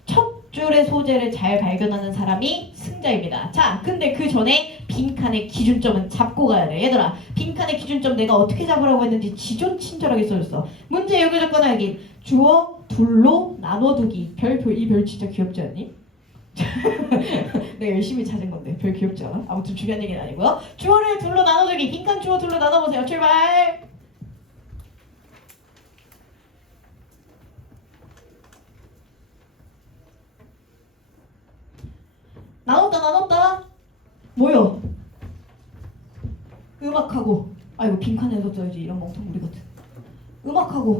첫 줄의 소재를 잘 발견하는 사람이 승자입니다. 자, 근데 그 전에 빈칸의 기준점은 잡고 가야 돼. 얘들아, 빈칸의 기준점 내가 어떻게 잡으라고 했는지 지존 친절하게 써줬어. 문제 여기 적거나 여기 주어 둘로 나눠두기. 이 별 진짜 귀엽지 않니? 내가 열심히 찾은 건데 별 귀엽지 않아? 아무튼 중요한 얘기는 아니고요. 주어를 둘로 나눠주기. 빈칸 주어 둘로 나눠보세요. 출발. 나눴다. 뭐요? 음악하고. 아이고 빈칸에서 써야지 이런 멍텅구리 같은. 음악하고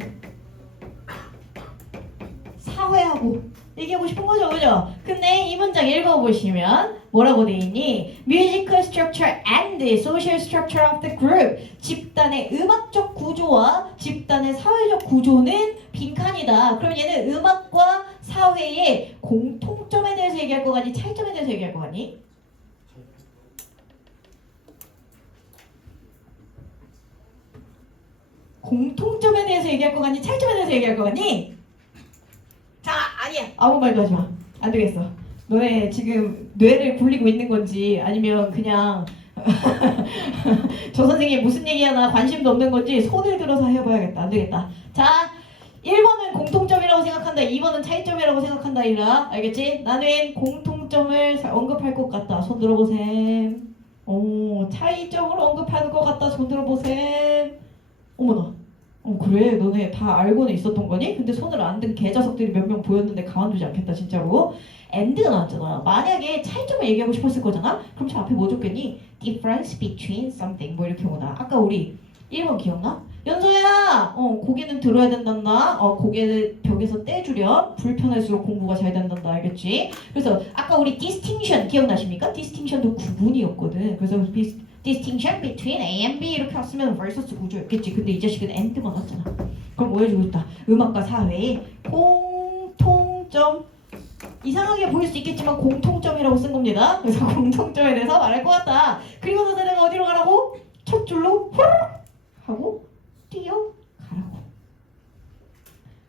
사회하고 얘기하고 싶은 거죠, 그죠? 근데 이 문장 읽어보시면 뭐라고 돼 있니? Musical structure and the social structure of the group. 집단의 음악적 구조와 집단의 사회적 구조는 빈칸이다. 그럼 얘는 음악과 사회의 공통점에 대해서 얘기할 거 같니? 차이점에 대해서 얘기할 거 같니? 공통점에 대해서 얘기할 거 같니? 차이점에 대해서 얘기할 거 같니? 자, 아니야. 아무 말도 하지 마. 안 되겠어. 너네 지금 뇌를 굴리고 있는 건지 아니면 그냥 저 선생님이 무슨 얘기하나 관심도 없는 건지 손을 들어서 해봐야겠다. 안 되겠다. 자, 1번은 공통점이라고 생각한다. 2번은 차이점이라고 생각한다. 이라 알겠지? 나는 공통점을 언급할 것 같다. 손 들어보셈. 오, 차이점을 언급하는 것 같다. 손 들어보셈. 어머나. 그래 너네 다 알고는 있었던 거니? 근데 손을 안 든 개자석들이 몇 명 보였는데 가만두지 않겠다 진짜로. and가 나왔잖아. 만약에 차이점을 얘기하고 싶었을 거잖아? 그럼 저 앞에 뭐 줬겠니? difference between something 뭐 이렇게 오나. 아까 우리 1번 기억나? 연서야 고개는 들어야 된단다. 고개를 벽에서 떼주렴. 불편할수록 공부가 잘 된단다. 알겠지? 그래서 아까 우리 distinction 기억나십니까? distinction도 구분이었거든. 그래서 distinction between A and B 이렇게 왔으면 versus 구조였겠지. 근데 이 자식은 and만 왔잖아. 그럼 뭐 해주고 있다? 음악과 사회의 공통점. 이상하게 보일 수 있겠지만 공통점이라고 쓴 겁니다. 그래서 공통점에 대해서 말할 것 같다. 그리고 나서 내가 어디로 가라고? 첫 줄로 후루룩 하고 뛰어가라고.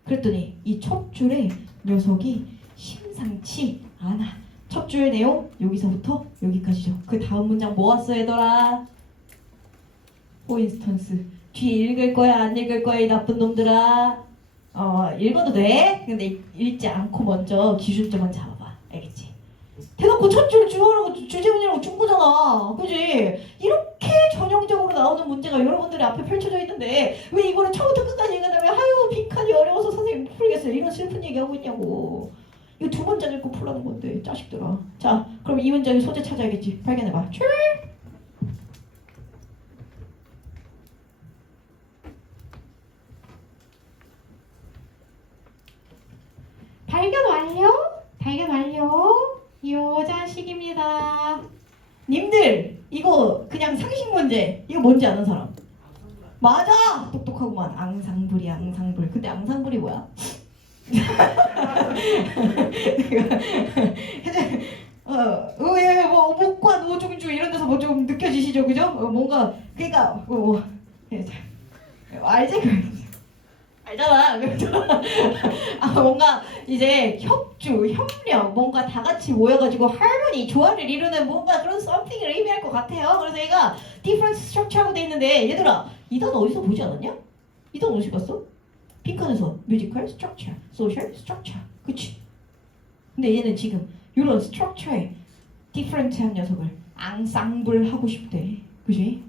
그랬더니 이 첫 줄에 녀석이 심상치 않아. 첫 줄 내용 여기서부터 여기까지죠. 그 다음 문장 뭐 왔어 얘들아? For instance. 뒤에 읽을 거야 안 읽을 거야 이 나쁜 놈들아? 읽어도 돼. 근데 읽지 않고 먼저 기준점은 잡아봐. 알겠지? 대놓고 첫 줄 주어라고 주제문이라고 준 거잖아. 그지? 이렇게 전형적으로 나오는 문제가 여러분들의 앞에 펼쳐져 있는데 왜 이거를 처음부터 끝까지 읽은 다음에 아유 빈칸이 어려워서 선생님 못 풀겠어요 이런 슬픈 얘기하고 있냐고. 이거 두 문장 읽고 풀라는 건데 자식들아. 자 그럼 이 문장의 소재 찾아야겠지. 발견해봐. 출발. 발견 완료. 발견 완료. 요 자식입니다. 님들 이거 그냥 상식 문제. 이거 뭔지 아는 사람? 맞아. 똑똑하구만. 앙상블이 앙상블. 근데 앙상블이 뭐야? 뭐 목과 노중주 이런 데서 뭐 좀 느껴지시죠, 그죠? 뭔가 그러니까 알지? 알잖아. 뭔가 이제 협주, 협력, 뭔가 다 같이 모여가지고 할머니, 조화를 이루는 뭔가 그런 something을 의미할 것 같아요. 그래서 얘가 different structure하고 돼 있는데 얘들아 이 단어 어디서 보지 않았냐? 이 단어 어디서 봤어? 빈칸에서 musical structure, social structure, 그치? 근데 얘는 지금 이런 structure에 different한 녀석을 앙상블 하고 싶대, 그치?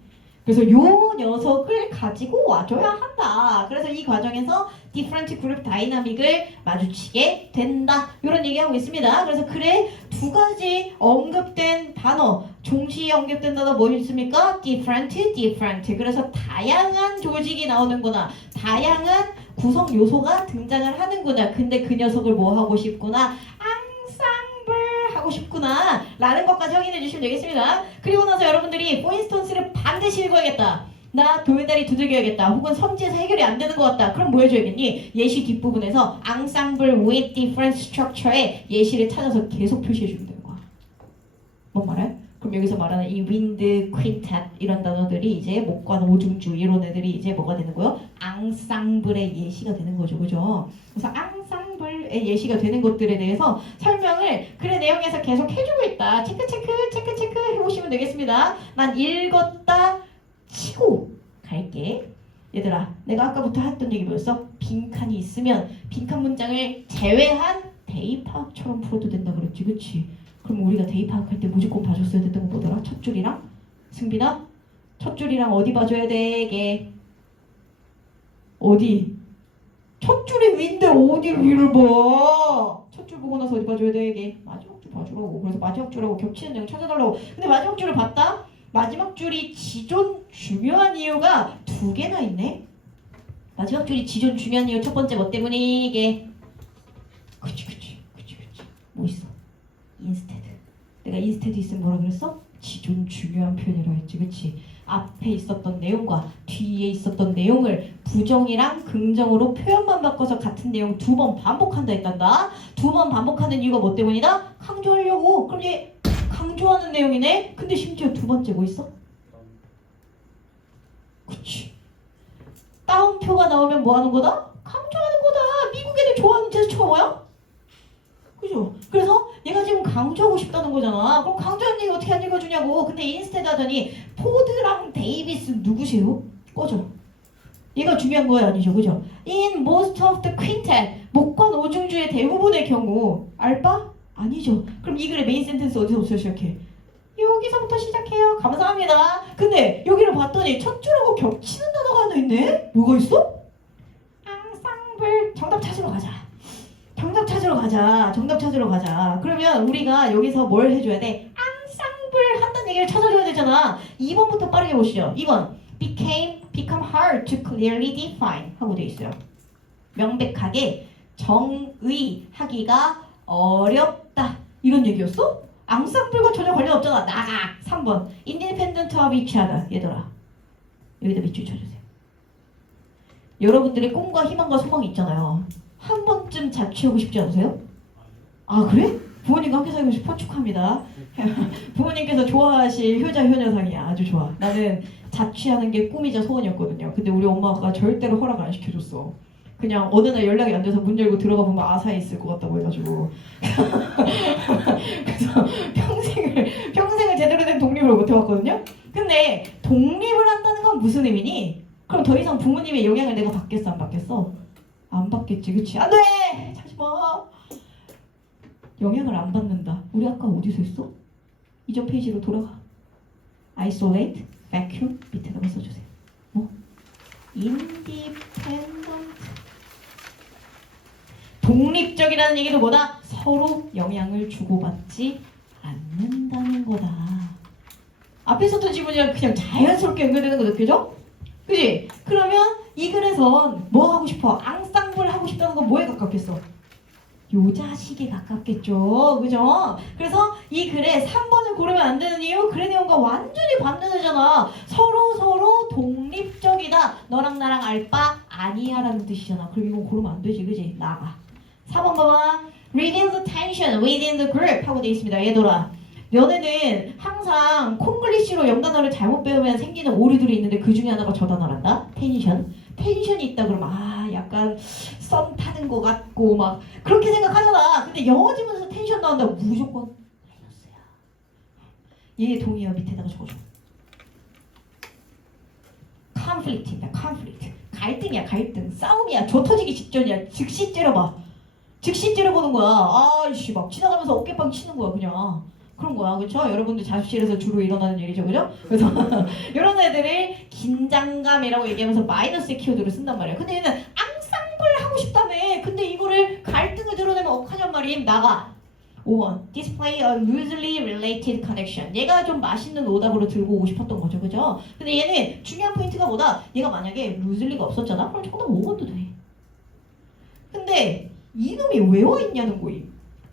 그래서 요 녀석을 가지고 와줘야 한다. 그래서 이 과정에서 different group dynamic을 마주치게 된다. 이런 얘기하고 있습니다. 그래서 글에 두 가지 언급된 단어, 동시에 언급된 단어 뭐 있습니까? different, different. 그래서 다양한 조직이 나오는구나. 다양한 구성 요소가 등장을 하는구나. 근데 그 녀석을 뭐 하고 싶구나? 하고 싶구나 라는 것까지 확인해 주시면 되겠습니다. 그리고 나서 여러분들이 포인스턴스를 반드시 읽어야겠다. 나 돌다리 두들겨야겠다. 혹은 섬지에서 해결이 안 되는 것 같다. 그럼 뭐 해줘야겠니? 예시 뒷부분에서 ensemble with different structure의 예시를 찾아서 계속 표시해 주면 되는 거야. 뭔 말해? 그럼 여기서 말하는 이 wind, quintet 이런 단어들이 이제 목과 노중주 이런 애들이 이제 뭐가 되는 거요? ensemble의 예시가 되는 거죠. 그죠? 그래서 ensemble의 예시가 되는 것들에 대해서 설명을 글의 내용에서 계속 해주고 있다. 체크 해보시면 되겠습니다. 난 읽었다 치고 갈게. 얘들아 내가 아까부터 했던 얘기 뭐였어? 빈칸이 있으면 빈칸 문장을 제외한 대입파악처럼 풀어도 된다 그랬지. 그치? 그럼 우리가 대입파악할 때 무조건 봐줬어야 됐던 거 뭐더라? 첫 줄이랑? 승빈아? 첫 줄이랑 어디 봐줘야 돼? 어디? 첫 줄이 위인데 어디를 위를 봐? 첫 줄 보고 나서 어디 봐줘야 돼? 마지막 줄 봐주라고. 그래서 마지막 줄하고 겹치는 내용 찾아달라고. 근데 마지막 줄을 봤다? 마지막 줄이 지존 중요한 이유가 두 개나 있네? 마지막 줄이 지존 중요한 이유 첫 번째 뭐 때문에 그치 뭐 있어? 인스테드. 내가 인스테드 있으면 뭐라 그랬어? 지존 중요한 표현이라고 했지. 그치? 앞에 있었던 내용과 뒤에 있었던 내용을 부정이랑 긍정으로 표현만 바꿔서 같은 내용 두 번 반복한다 했단다. 두 번 반복하는 이유가 뭐 때문이다? 강조하려고. 그럼 얘 강조하는 내용이네? 근데 심지어 두 번째 뭐 있어? 그치? 따옴표가 나오면 뭐 하는 거다? 강조하는 거다. 미국 애들 좋아하는 제스처가 뭐야? 그죠? 그래서 얘가 지금 강조하고 싶다는 거잖아. 그럼 강조하는 얘기 어떻게 안 읽어주냐고. 근데 인스테드 하더니 포드랑 데이비스 누구세요? 꺼져. 얘가 중요한 거야 아니죠? 그죠? In most of the quintet 목과 노중주의 대부분의 경우 알바? 아니죠. 그럼 이 글의 메인 센텐스 어디서부터 시작해? 여기서부터 시작해요. 감사합니다. 근데 여기를 봤더니 첫 줄하고 겹치는 단어가 하나 있네? 뭐가 있어? 앙상블. 정답 찾으러 가자. 정답 찾으러 가자. 그러면 우리가 여기서 뭘 해줘야 돼? 앙상블 한다는 얘기를 찾아줘야 되잖아. 2번부터 빠르게 보시죠. 2번 become hard to clearly define 하고 돼 있어요. 명백하게 정의하기가 어렵다. 이런 얘기였어? 앙상블과 전혀 관련 없잖아. 나가. 3번 independent of each other. 얘들아 여기다 밑줄 쳐주세요. 여러분들의 꿈과 희망과 소망이 있잖아요. 한 번쯤 자취하고 싶지 않으세요? 아 그래? 부모님과 함께 살고 싶어? 축하합니다. 부모님께서 좋아하실 효자 효녀상이야. 아주 좋아. 나는 자취하는 게 꿈이자 소원이었거든요. 근데 우리 엄마가 절대로 허락 안 시켜줬어. 그냥 어느 날 연락이 안 돼서 문 열고 들어가 보면 아사에 있을 것 같다고 해가지고 그래서 평생을 제대로 된 독립을 못 해왔거든요. 근데 독립을 한다는 건 무슨 의미니? 그럼 더 이상 부모님의 영향을 내가 받겠어 안 받겠어? 안 받겠지. 그치? 안 돼! 자지마. 영향을 안 받는다. 우리 아까 어디서 했어? 이전 페이지로 돌아가. isolate, vacuum 밑에다가 써주세요. 뭐? independent. 독립적이라는 얘기도 뭐다? 서로 영향을 주고받지 않는다는 거다. 앞에 썼던 지문이랑 그냥 자연스럽게 연결되는 거 느껴져? 그지? 그러면 이 글에선 뭐 하고 싶어? 앙상블 하고 싶다는 건 뭐에 가깝겠어? 요자식에 가깝겠죠. 그죠? 그래서 이 글에 3번을 고르면 안 되는 이유, 글의 내용과 완전히 반대되잖아. 서로 독립적이다. 너랑 나랑 알 바 아니야 라는 뜻이잖아. 그럼 이건 고르면 안 되지. 그지? 나가. 4번 봐봐. Reveal the tension within the group 하고 돼 있습니다. 얘들아. 너네는 항상 콩글리시로 영단어를 잘못 배우면 생기는 오류들이 있는데 그 중에 하나가 저 단어란다. 텐션. 텐션이 있다 그러면 약간 썸 타는 것 같고 막 그렇게 생각하잖아. 근데 영어 지문에서 텐션 나온다 무조건 마이너스야. 얘 동의어 밑에다가 적어줘. conflict입니다. conflict. 갈등이야. 갈등. 싸움이야. 조 터지기 직전이야. 즉시 째려봐. 즉시 째려보는 거야. 아이씨 막 지나가면서 어깨빵 치는 거야 그냥. 그런 거야. 그렇죠? 여러분들 자습실에서 주로 일어나는 일이죠. 그죠? 그래서 이런 애들을 긴장감이라고 얘기하면서 마이너스의 키워드를 쓴단 말이야. 근데 얘는 앙상블 하고 싶다며. 근데 이거를 갈등을 드러내면 억하냔 말임. 나가. 5번. Display a loosely related connection. 얘가 좀 맛있는 오답으로 들고 오고 싶었던 거죠. 그죠? 근데 얘는 중요한 포인트가 뭐다? 얘가 만약에 loosely가 없었잖아? 그럼 정답 5번도 돼. 근데 이놈이 왜 와 있냐는 거임.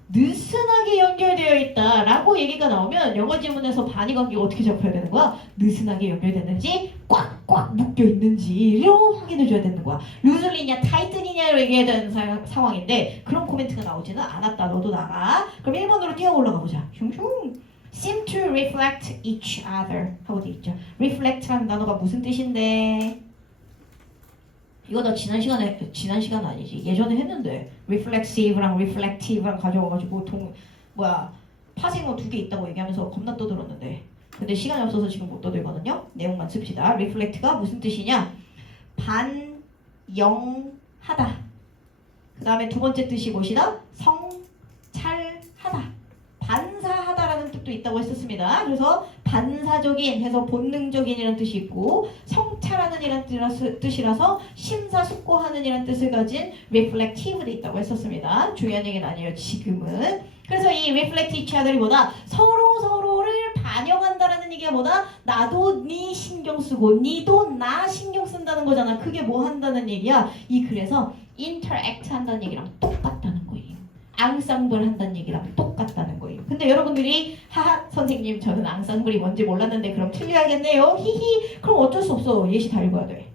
느슨하게 연결되어 있다 라고 얘기가 나오면 영어 지문에서 반의 관계가 어떻게 잡혀야 되는 거야? 느슨하게 연결됐는지 꽉꽉 묶여 있는지로 확인해 줘야 되는 거야. 루즐리냐 타이튼이냐로 얘기해야 되는 상황인데 그런 코멘트가 나오지는 않았다. 너도 나가. 그럼 1번으로 뛰어 올라가 보자. 슝슝. seem to reflect each other 하고 돼 있죠. reflect라는 단어가 무슨 뜻인데? 이거 나 지난 시간 아니지. 예전에 했는데 reflexive랑 reflective랑 가져와가지고 파생어 2개 있다고 얘기하면서 겁나 떠들었는데 근데 시간이 없어서 지금 못 떠들거든요. 내용만 씁시다. reflect가 무슨 뜻이냐? 반영하다. 그 다음에 두 번째 뜻이 무엇이다? 성찰하다. 반사하다라는 뜻도 있다고 했었습니다. 그래서 반사적인 해서 본능적인이라는 뜻이 있고 성찰하는 이라는 뜻이라서 심사숙고하는 이라는 뜻을 가진 reflective도 있다고 했었습니다. 중요한 얘기는 아니에요. 지금은. 그래서 이 reflect each other이 뭐다? 서로를 반영한다라는 얘기가 뭐다? 나도 네 신경 쓰고 니도 나 신경 쓴다는 거잖아. 그게 뭐 한다는 얘기야? 이 글에서 interact 한다는 얘기랑 똑같다는 거예요. 앙상블 한다는 얘기랑 똑같다는 거예요. 근데 여러분들이 하하 선생님 저는 앙상블이 뭔지 몰랐는데 그럼 틀려야겠네요. 히히. 그럼 어쩔 수 없어. 예시 다 읽어야 돼.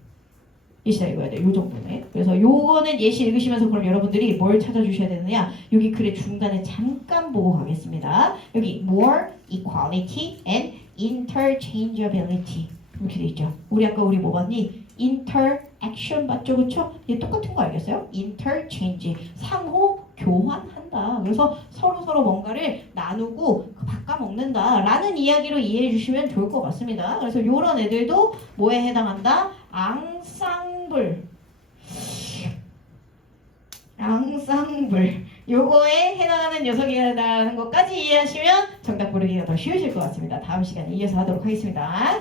예시 다 읽어야 돼. 요 정도네. 그래서 요거는 예시 읽으시면서 그럼 여러분들이 뭘 찾아주셔야 되느냐. 여기 글의 중간에 잠깐 보고 가겠습니다. 여기 more, equality, and interchangeability 이렇게 돼 있죠. 우리 뭐 봤니? interaction 맞죠? 그쵸? 얘 똑같은 거 알겠어요? interchange 상호 교환한다. 그래서 서로 뭔가를 나누고 바꿔먹는다 라는 이야기로 이해해 주시면 좋을 것 같습니다. 그래서 이런 애들도 뭐에 해당한다? 앙상블 요거에 해당하는 녀석이라는 것까지 이해하시면 정답 고르기가 더 쉬우실 것 같습니다. 다음 시간에 이어서 하도록 하겠습니다.